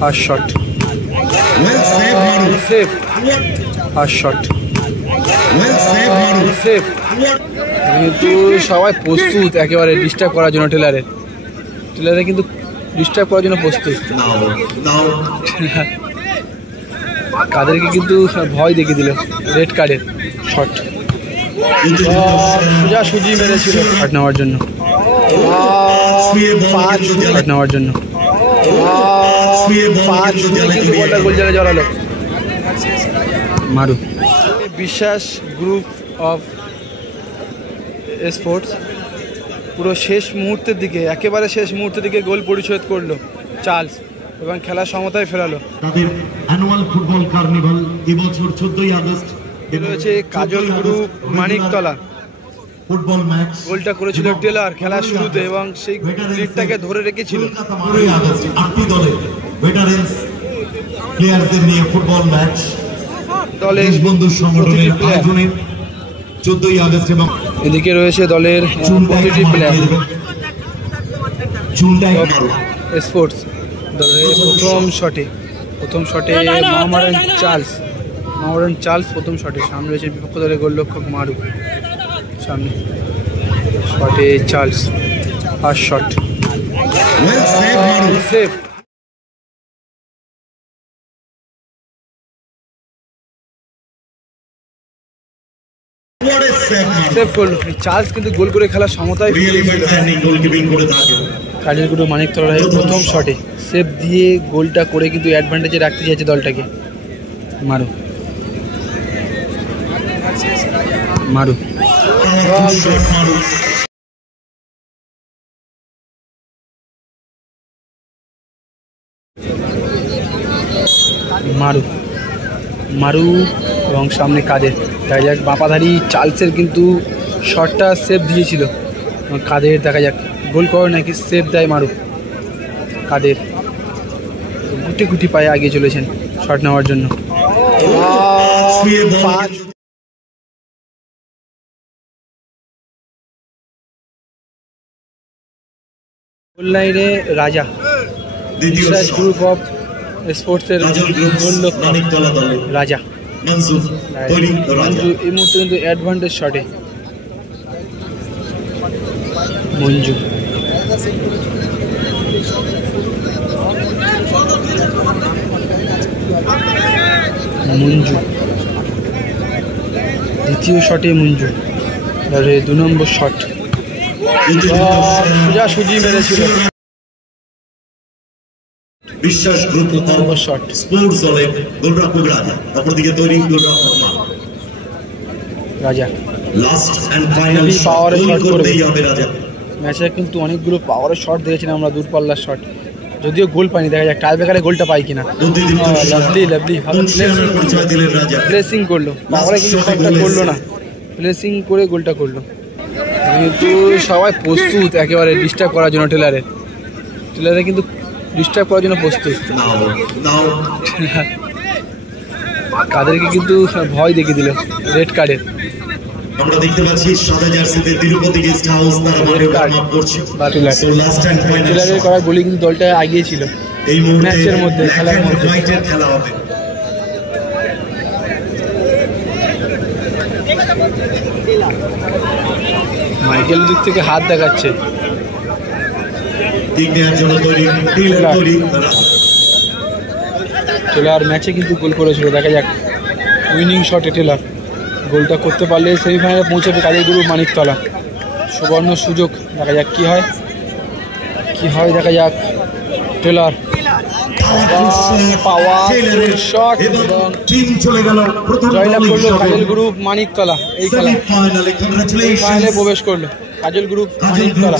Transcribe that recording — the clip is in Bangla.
First shot, save, first shot, save. কিন্তু সবাই প্রস্তুত একেবারে ডিস্টার্ব করার জন্য টেলারে কিন্তু ডিস্টার্ব করার জন্য প্রস্তুত। কাদেরকে কিন্তু ভয় দেখিয়ে দিল রেড কার্ডের শট, সোজাসুজি মেরেছিল শট নেওয়ার জন্য, শট নেওয়ার জন্য কিন্তু বলটা গোল জায়গায় জড়ালো। মারু বিশ্বাস গ্রুপ অফ স্পোর্টস পুরো শেষ মুহূর্তের দিকে, একেবারে শেষ মুহূর্তের দিকে গোল পরিশোধ করলো চার্লস এবং খেলার সমতায় ফেরালো। তাদের অ্যানুয়াল ফুটবল কার্নিভাল এবছর 14ই আগস্ট রয়েছে কাজল গ্রুপ মানিকতলা। ফুটবল ম্যাচ গোলটা করেছিল টেলার খেলার শুরুতে এবং সেই লিডটাকে ধরে রেখেছিল। 15ই আগস্ট 8টি দলের ভেটারেন্স প্লেয়ারদের নিয়ে ফুটবল ম্যাচ দলের বন্ধু সংগঠনের আয়োজনে 14ই আগস্ট এবং এদিকে রয়েছে দলের প্রতিটি প্লেয়ার স্পোর্টস দলের প্রথম শটে মোহামেডান চার্লস প্রথম শটে সামনে রয়েছে বিপক্ষ দলের গোলরক্ষক মারু, সামনে শটে Charles, first shot, save, save করলো চার্লস কিন্তু গোল করে খেলার সমতায় কাজল গ্রুপ মানিকতলার প্রথম শটে সেভ দিয়ে গোলটা করে কিন্তু অ্যাডভান্টেজে রাখতে চাইছে দলটাকে। মারু এবং সামনে কাদের, দেখা যাক বাঁপাধারী চার্লসের কিন্তু শটটা সেভ দিয়েছিল, কাদের দেখা যাক গোল করে নাকি সেভ দেয় মারু। কাদের গুটি পায়ে এগিয়ে চলেছেন শট নেওয়ার জন্য। গোল লাইনে রাজা বিশ্বাস গ্রুপ অফ স্পোর্টসের রাজা মঞ্জু এই মুহূর্তে কিন্তু অ্যাডভান্টেজ শটে মঞ্জু দ্বিতীয় শটে মঞ্জু 2 নম্বর শট, সোজাসুজি মেরেছিল বিশ্বাস গ্রুপ নম্বর শট স্পোর্টস দলের গোলরক্ষক রাজা, অপরদিকে তৈরি গোলরক্ষক রাজা। লাস্ট এন্ড ফাইনাল পাওয়ারে শট করতেই হবে রাজা। ম্যাচে কিন্তু অনেকগুলো পাওয়ারের শট দেখেছিলাম আমরা, দূরপাল্লার শট, যদিও গোল পাইনি, দেখা যাক টাই ব্রেকারে গোলটা পাই কিনা। লাভলি প্লেসিং করলো, পাওয়ারে কিন্তু শটটা করলো না, প্লেসিং করে গোলটা করলো। কিন্তু সবাই প্রস্তুত একেবারে ডিস্টার্ব করার জন্য টেলারে কিন্তু ডিস্টার্ব করার জন্য প্রস্তুত। কাদেরকে কিন্তু ভয় দেখিয়ে দিল রেড কার্ডের। আমরা দেখতে পাচ্ছি সাদা জার্সিতে তিরুপতি গেস্ট হাউস তারা মাঠে ওয়ার্ম আপ করছে। টেলারের করা গোলে কিন্তু দলটা এগিয়ে ছিল এই ম্যাচের মধ্যে, খেলার মধ্যে খেলা হবে। মাইকেল দিক থেকে হাত দেখাচ্ছে, টেলার ম্যাচে কিন্তু গোল করেছিল, দেখা যাক উইনিং শটে টেলার গোলটা করতে পারলে সেমিফাইনালে পৌঁছাবে কাজল গ্রুপ মানিকতলা। সুবর্ণ সুযোগ, দেখা যাক কি হয় দেখা যাক। টেলার পাওয়ারফুল শট এবং জয়লাভ করলো কাজল গ্রুপ মানিকতলা। এই খেলা ফাইনালে প্রবেশ করলো কাজল গ্রুপ মানিকতলা।